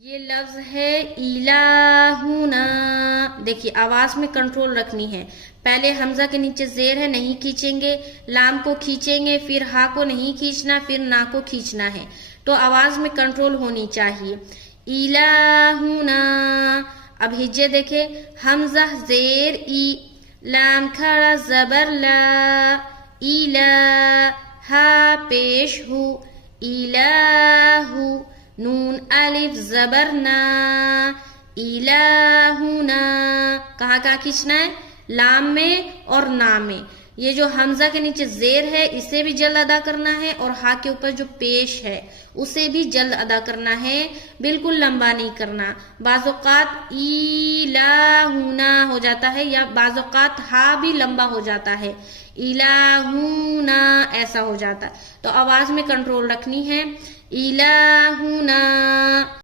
یہ لفظ ہے الہنا. دیکھیے آواز میں کنٹرول رکھنی ہے. پہلے حمزہ کے نیچے زیر ہے، نہیں کھینچیں گے، لام کو کھینچیں گے، پھر ہا کو نہیں کھینچنا، پھر نا کو کھینچنا ہے. تو آواز میں کنٹرول ہونی چاہیے. الہنا. اب ہجے دیکھے، حمزہ زیر ای، لام کھڑا زبر لا، الہ، ہا پیش ہو، الہو، نون الف زبر نا، الہنا. کہاں کھینچنا ہے؟ لام میں اور نا میں. یہ جو حمزہ کے نیچے زیر ہے اسے بھی جلد ادا کرنا ہے، اور ہا کے اوپر جو پیش ہے اسے بھی جلد ادا کرنا ہے، بالکل لمبا نہیں کرنا. بعض اوقات الہنا ہو جاتا ہے، یا بعض اوقات ہا بھی لمبا ہو جاتا ہے، الہونا ایسا ہو جاتا ہے. تو آواز میں کنٹرول رکھنی ہے. الہونا.